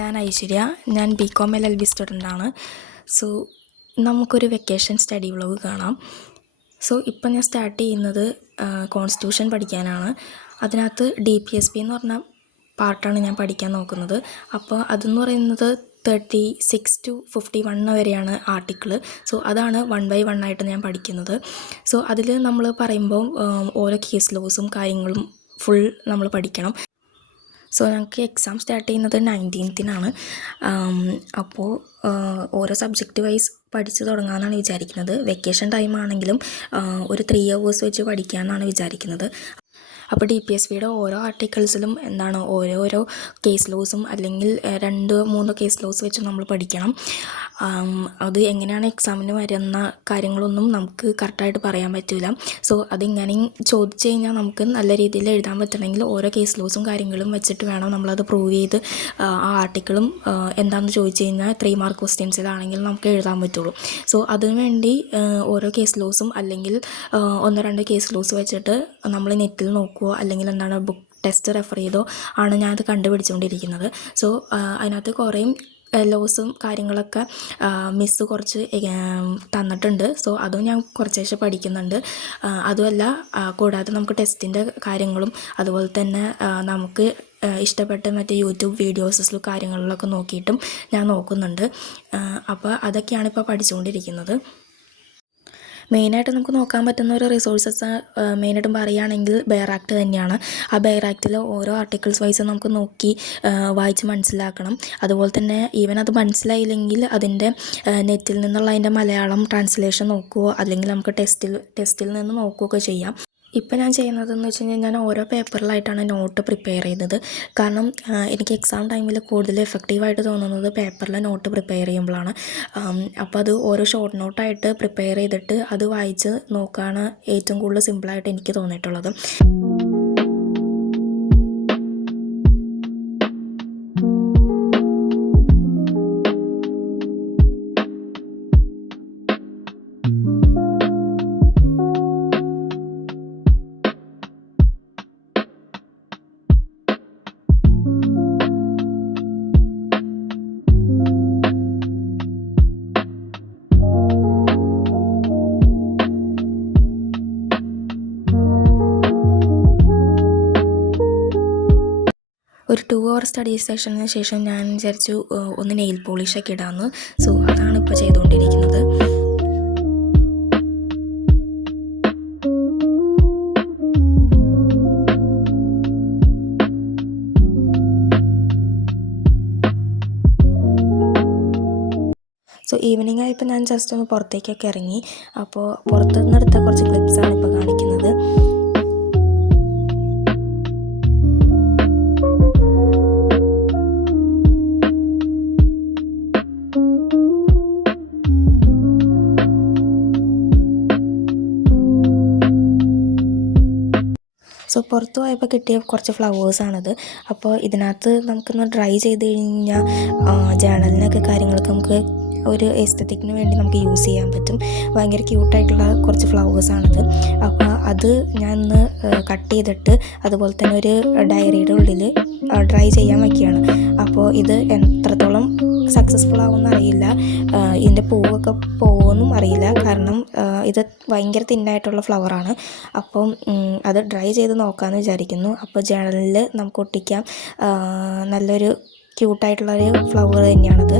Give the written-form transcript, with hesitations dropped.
ഞാൻ ഐശ്വര്യ. ഞാൻ BCom LLB സ്റ്റുഡൻ്റാണ്. So നമുക്കൊരു വെക്കേഷൻ സ്റ്റഡി വ്ളോഗ് കാണാം. സോ ഇപ്പം ഞാൻ സ്റ്റാർട്ട് ചെയ്യുന്നത് കോൺസ്റ്റിറ്റ്യൂഷൻ പഠിക്കാനാണ്. അതിനകത്ത് DPSP എന്ന് പറഞ്ഞ പാർട്ടാണ് ഞാൻ പഠിക്കാൻ നോക്കുന്നത്. അപ്പോൾ അതെന്ന് പറയുന്നത് 36 to 51 വരെയാണ് ആർട്ടിക്കിൾ. സോ അതാണ് 1 by 1 ആയിട്ട് ഞാൻ പഠിക്കുന്നത്. സോ അതിൽ നമ്മൾ പറയുമ്പോൾ ഓരോ കേസ് ലോസും കാര്യങ്ങളും ഫുൾ നമ്മൾ പഠിക്കണം. സോ ഞങ്ങൾക്ക് എക്സാം സ്റ്റാർട്ട് ചെയ്യുന്നത് 19th അപ്പോൾ ഓരോ സബ്ജക്റ്റ് വൈസ് പഠിച്ചു തുടങ്ങാമെന്നാണ് വിചാരിക്കുന്നത്. വെക്കേഷൻ ടൈം ആണെങ്കിലും ഒരു 3 hours വെച്ച് പഠിക്കാമെന്നാണ് വിചാരിക്കുന്നത്. അപ്പോൾ DPSPയുടെ ഓരോ ആർട്ടിക്കിൾസിലും ഓരോരോ കേസ് ലോസും അല്ലെങ്കിൽ 2-3 കേസ് ലോസ് വെച്ച് നമ്മൾ പഠിക്കണം. അത് എങ്ങനെയാണ് എക്സാമിന് വരുന്ന കാര്യങ്ങളൊന്നും നമുക്ക് കറക്റ്റായിട്ട് പറയാൻ പറ്റില്ല. സോ അതിങ്ങനെയും ചോദിച്ചു കഴിഞ്ഞാൽ നമുക്ക് നല്ല രീതിയിൽ എഴുതാൻ പറ്റണമെങ്കിൽ ഓരോ കേസ് ലോസും കാര്യങ്ങളും വെച്ചിട്ട് വേണം നമ്മളത് പ്രൂവ് ചെയ്ത് ആ ആർട്ടിക്കിളും എന്താണെന്ന് ചോദിച്ചു കഴിഞ്ഞാൽ 3 mark ക്വസ്റ്റ്യൻസിലാണെങ്കിൽ നമുക്ക് എഴുതാൻ പറ്റുള്ളൂ. സോ അതിനു വേണ്ടി ഓരോ കേസ് ലോസും അല്ലെങ്കിൽ 1-2 കേസ് ലോസ് വെച്ചിട്ട് നമ്മൾ നെറ്റിൽ നോക്കുക അല്ലെങ്കിൽ ബുക്ക് ടെസ്റ്റ് റെഫർ ചെയ്തോ ആണ് ഞാനത് കണ്ടുപിടിച്ചുകൊണ്ടിരിക്കുന്നത്. സോ അതിനകത്ത് കുറേ ലോസും കാര്യങ്ങളൊക്കെ മിസ്സ് കുറച്ച് തന്നിട്ടുണ്ട്. സോ അതും ഞാൻ കുറച്ചേശ്ശെ പഠിക്കുന്നുണ്ട്. അതുമല്ല കൂടാതെ നമുക്ക് ടെസ്റ്റിൻ്റെ കാര്യങ്ങളും അതുപോലെ തന്നെ നമുക്ക് ഇഷ്ടപ്പെട്ട മറ്റേ യൂട്യൂബ് വീഡിയോസിലും കാര്യങ്ങളിലൊക്കെ നോക്കിയിട്ടും ഞാൻ നോക്കുന്നുണ്ട്. അപ്പോൾ അതൊക്കെയാണ് ഇപ്പോൾ പഠിച്ചുകൊണ്ടിരിക്കുന്നത്. മെയിനായിട്ട് നമുക്ക് നോക്കാൻ പറ്റുന്ന ഒരു റിസോഴ്സസ് മെയിനായിട്ടും പറയുകയാണെങ്കിൽ ബെയർ ആക്ട് തന്നെയാണ്. ആ ബെയർ ആക്റ്റിൽ ഓരോ ആർട്ടിക്കിൾസ് വൈസ് നമുക്ക് നോക്കി വായിച്ച് മനസ്സിലാക്കണം. അതുപോലെ തന്നെ ഈവൻ അത് മനസ്സിലായില്ലെങ്കിൽ അതിൻ്റെ നെറ്റിൽ നിന്നുള്ള അതിൻ്റെ മലയാളം ട്രാൻസ്ലേഷൻ നോക്കുകയോ അല്ലെങ്കിൽ നമുക്ക് ടെസ്റ്റിൽ നിന്ന് നോക്കുകയൊക്കെ ചെയ്യാം. ഇപ്പം ഞാൻ ചെയ്യുന്നതെന്ന് വെച്ച് കഴിഞ്ഞാൽ ഞാൻ ഓരോ പേപ്പറിലായിട്ടാണ് നോട്ട് പ്രിപ്പയർ ചെയ്യുന്നത്. കാരണം എനിക്ക് എക്സാം ടൈമിൽ കൂടുതൽ എഫക്റ്റീവായിട്ട് തോന്നുന്നത് പേപ്പറിൽ നോട്ട് പ്രിപ്പയർ ചെയ്യുമ്പോഴാണ്. അപ്പോൾ അത് ഓരോ ഷോർട്ട് നോട്ടായിട്ട് പ്രിപ്പയർ ചെയ്തിട്ട് അത് വായിച്ച് നോക്കുകയാണ് ഏറ്റവും കൂടുതൽ സിമ്പിളായിട്ട് എനിക്ക് തോന്നിയിട്ടുള്ളത്. ഒരു 2 hour സ്റ്റഡി സെഷന് ശേഷം ഞാൻ വിചാരിച്ചു ഒന്ന് നെയിൽ പോളിഷൊക്കെ ഇടാമെന്ന്. സോ അതാണ് ഇപ്പോൾ ചെയ്തുകൊണ്ടിരിക്കുന്നത്. സോ ഈവനിങ് ആയപ്പോൾ ഞാൻ ജസ്റ്റ് ഒന്ന് പുറത്തേക്കൊക്കെ ഇറങ്ങി. അപ്പോൾ പുറത്തുനിന്നെടുത്ത കുറച്ച് ക്ലിപ്സാണ് ഇപ്പോൾ കാണിക്കുന്നത്. സോ പുറത്ത് പോയപ്പോൾ കിട്ടിയ കുറച്ച് ഫ്ലവേഴ്സാണത്. അപ്പോൾ ഇതിനകത്ത് നമുക്കൊന്ന് ഡ്രൈ ചെയ്ത് കഴിഞ്ഞാൽ ജേണലിനൊക്കെ കാര്യങ്ങൾക്ക് നമുക്ക് ഒരു എസ്തറ്റിക്കിന് വേണ്ടി നമുക്ക് യൂസ് ചെയ്യാൻ പറ്റും. ഭയങ്കര ക്യൂട്ടായിട്ടുള്ള കുറച്ച് ഫ്ലവേഴ്സാണത്. അപ്പോൾ അത് ഞാൻ ഒന്ന് കട്ട് ചെയ്തിട്ട് അതുപോലെ തന്നെ ഒരു ഡയറിയുടെ ഉള്ളിൽ ഡ്രൈ ചെയ്യാൻ വയ്ക്കുകയാണ്. അപ്പോൾ ഇത് എത്രത്തോളം സക്സസ്ഫുൾ ആവുമെന്ന് അറിയില്ല, ഇതിൻ്റെ പൂവൊക്കെ പോകുമെന്നും അറിയില്ല. കാരണം ഇത് ഭയങ്കര തിന്നായിട്ടുള്ള ഫ്ലവറാണ്. അപ്പം അത് ഡ്രൈ ചെയ്ത് നോക്കാമെന്ന് വിചാരിക്കുന്നു. അപ്പോൾ ജേണലിൽ നമുക്ക് ഒട്ടിക്കാം. നല്ലൊരു ക്യൂട്ടായിട്ടുള്ളൊരു ഫ്ലവർ തന്നെയാണത്.